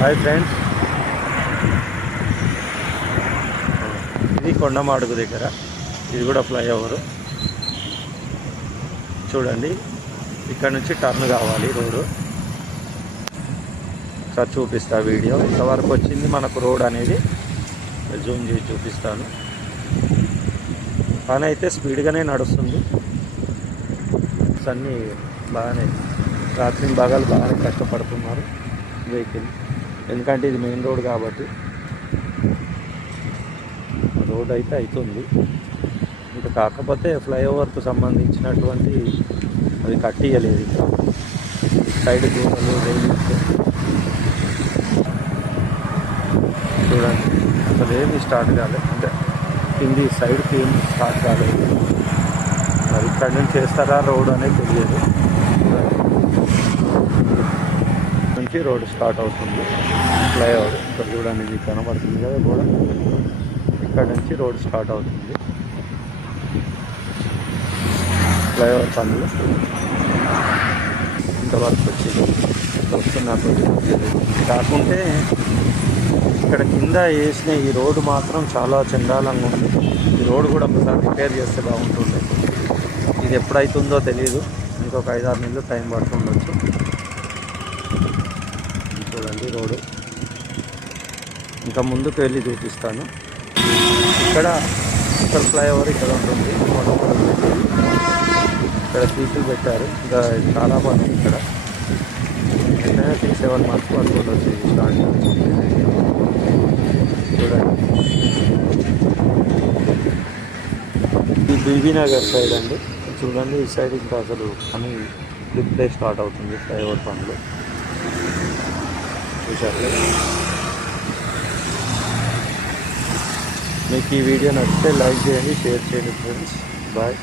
Hi friends, ఇది కొండమాడుగు దగ్గర. ఇది కూడా ఫ్లైఓవర్. చూడండి, ఇక్కడ నుంచి టర్న్ కావాలి రోడ్డు. ఒకసారి చూపిస్తా వీడియో ఇంతవరకు వచ్చింది మనకు రోడ్ అనేది. జూమ్ చేసి చూపిస్తాను. పని అయితే స్పీడ్గానే నడుస్తుంది. అన్నీ బాగానే రాత్రి భాగాలు బాగానే కష్టపడుతున్నారు వెహికల్. ఎందుకంటే ఇది మెయిన్ రోడ్ కాబట్టి రోడ్ అయితే అవుతుంది. ఇంకా కాకపోతే ఫ్లైఓవర్కు సంబంధించినటువంటి అది కట్టియలేదు. ఇంకా సైడ్ దూరాలు రైలింగ్స్ చూడండి, అసలు ఏమి స్టార్ట్ కాలేదు. అంటే కింది సైడ్కి ఏం స్టార్ట్ కాలేదు. మరి ఇక్కడి నుంచి చేస్తారా రోడ్ అనేది తెలియదు. నుంచి రోడ్ స్టార్ట్ అవుతుంది ఫ్లైఓవర్. ఇక్కడ చూడండి, ఇది కనబడుతుంది కదా కూడా. ఇక్కడ నుంచి రోడ్ స్టార్ట్ అవుతుంది. ఫ్లైఓవర్ పనులు ఇంతవరకు వచ్చింది. వస్తున్నట్టు కాకుంటే ఇక్కడ కింద వేసిన ఈ రోడ్డు మాత్రం చాలా చండాలంగా ఉంది. ఈ రోడ్డు కూడా ఒకసారి రిపేర్ చేస్తే బాగుంటుంది. ఇది ఎప్పుడైతుందో తెలియదు. ఇంకొక 5-6 నెలలు టైం పడుతుండొచ్చు. చూడండి రోడ్డు. ఇంకా ముందుకు వెళ్ళి చూపిస్తాను. ఇక్కడ ఫ్లైఓవర్ ఇక్కడ ఉంటుంది. ఇక్కడ స్పీకర్లు పెట్టారు. ఇంకా చాలా బాగుంది. ఇక్కడ 6-7 మంత్స్ పడుతుంది వచ్చి స్టార్ట్. చూడండి, ఈ బీబీ నగర్ సైడ్ అండి. చూడండి, ఈ సైడ్ ఇంకా అసలు పని ఇప్పుడే స్టార్ట్ అవుతుంది ఫ్లైఓవర్ పనులు. చూశారు. మీకు ఈ వీడియో నచ్చితే లైక్ చేయండి, షేర్ చేయండి ఫ్రెండ్స్. బాయ్.